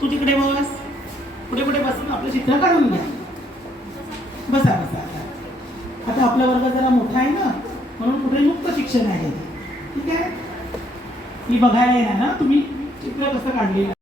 तू तिकडे बस, पुढे पुढे बसून आपलं चित्र काढून घ्या. बसा बसा. आता आपला वर्ग जरा मोठा आहे ना, म्हणून पुढे मुक्त शिक्षण आहे. ठीक आहे, मी बघायला येणार ना तुम्ही चित्र कसं काढलेलं